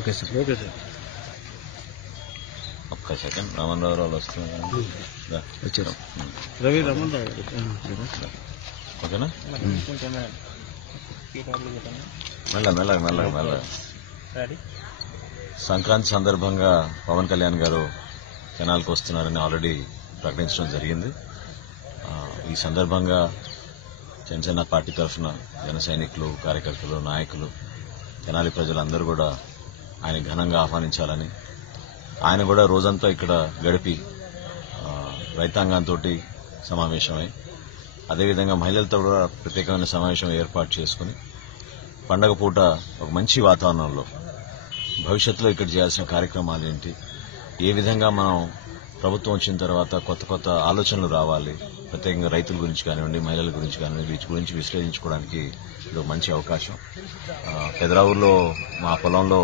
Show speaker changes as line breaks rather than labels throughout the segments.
Okay sir
okay sir
ఒక్క second Raman Rao వాళ్ళు వస్తున్నారు.
వచ్చారు
రవి రమణ రావు
ఓకేనా మెల్ల మెల్లగా మెల్లగా మెల్లగా సంక్రాంతి సందర్భంగా పవన్ కళ్యాణ్ గారు కెనాల్కి వస్తున్నారని ఆల్రెడీ ప్రకటించడం జరిగింది. ఆ, ఈ సందర్భంగా జనసేన పార్టీ తరఫున జన సైనికులు కార్యకర్తలు నాయకులు తెనాలి ప్రజలందరూ కూడా ఆయన ఘనంగా ఆహ్వానించాలని. ఆయన కూడా రోజంతా ఇక్కడ గడిపి రైతాంగంతో సమావేశమై అదేవిధంగా మహిళలతో కూడా ప్రత్యేకమైన సమావేశం ఏర్పాటు చేసుకుని పండగ పూట ఒక మంచి వాతావరణంలో భవిష్యత్తులో ఇక్కడ చేయాల్సిన కార్యక్రమాలు ఏంటి ఏ విధంగా మనం ప్రభుత్వం వచ్చిన తర్వాత కొత్త కొత్త ఆలోచనలు రావాలి ప్రత్యేకంగా రైతుల గురించి కానివ్వండి మహిళల గురించి కానివ్వండి వీటి గురించి విశ్లేషించుకోవడానికి ఇది మంచి అవకాశం. పెదరావుల్లో మా పొలంలో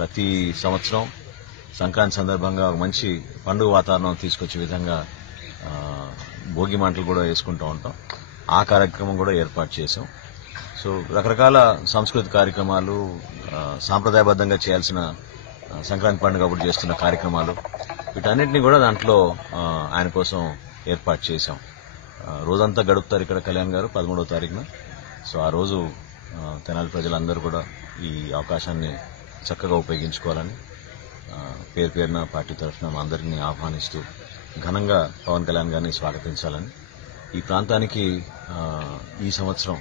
ప్రతి సంవత్సరం సంక్రాంతి సందర్భంగా ఒక మంచి పండుగ వాతావరణం తీసుకొచ్చే విధంగా భోగి మంటలు కూడా వేసుకుంటూ ఉంటాం. ఆ కార్యక్రమం కూడా ఏర్పాటు చేశాం. సో రకరకాల సాంస్కృతిక కార్యక్రమాలు సాంప్రదాయబద్ధంగా చేయాల్సిన సంక్రాంతి పండుగ అప్పుడు చేస్తున్న కార్యక్రమాలు వీటన్నిటిని కూడా దాంట్లో ఆయన కోసం ఏర్పాటు చేశాం. రోజంతా గడుపుతారు ఇక్కడ కళ్యాణ్ గారు పదమూడవ తారీఖున. సో ఆ రోజు తెనాలి ప్రజలందరూ కూడా ఈ అవకాశాన్ని చక్కగా ఉపయోగించుకోవాలని పేరు పేరున పార్టీ తరఫున అందరినీ ఆహ్వానిస్తూ ఘనంగా పవన్ కళ్యాణ్ గారిని స్వాగతించాలని. ఈ ప్రాంతానికి ఈ సంవత్సరం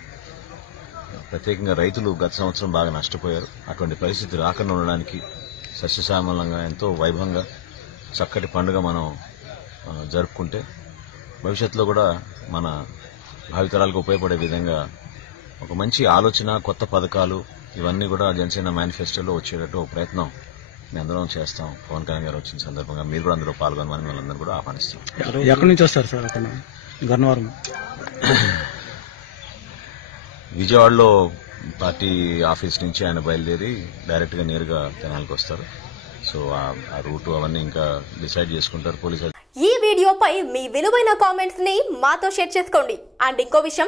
ప్రత్యేకంగా రైతులు గత సంవత్సరం బాగా నష్టపోయారు. అటువంటి పరిస్థితి రాకుండా ఉండడానికి సస్యశ్యామలంగా ఎంతో వైభవంగా చక్కటి పండుగ మనం జరుపుకుంటే భవిష్యత్తులో కూడా మన భావితరాలకు ఉపయోగపడే విధంగా ఒక మంచి ఆలోచన కొత్త పథకాలు ఇవన్నీ కూడా జనసేన మేనిఫెస్టోలో వచ్చేటట్టు ప్రయత్నం మేము అందరం చేస్తాం. పవన్ కళ్యాణ్ గారు వచ్చిన సందర్భంగా మీరు కూడా అందరూ పాల్గొనమని మిమ్మల్ని కూడా ఆహ్వానిస్తాం
ఎక్కడి నుంచి వస్తారు సార్ అక్కడ? గన్నవరం.
విజయవాడలో పార్టీ ఆఫీస్ నుంచి ఆయన బయలుదేరి డైరెక్ట్గా నేరుగా తెనాలికి వస్తారు. సో ఆ- ఆ రూట్ అవన్నీ ఇంకా డిసైడ్ చేసుకుంటారు పోలీస్
ఈ వీడియోపై మీ విలువైన కామెంట్స్ని మాతో షేర్ చేసుకోండి. అండ్ ఇంకో విషయం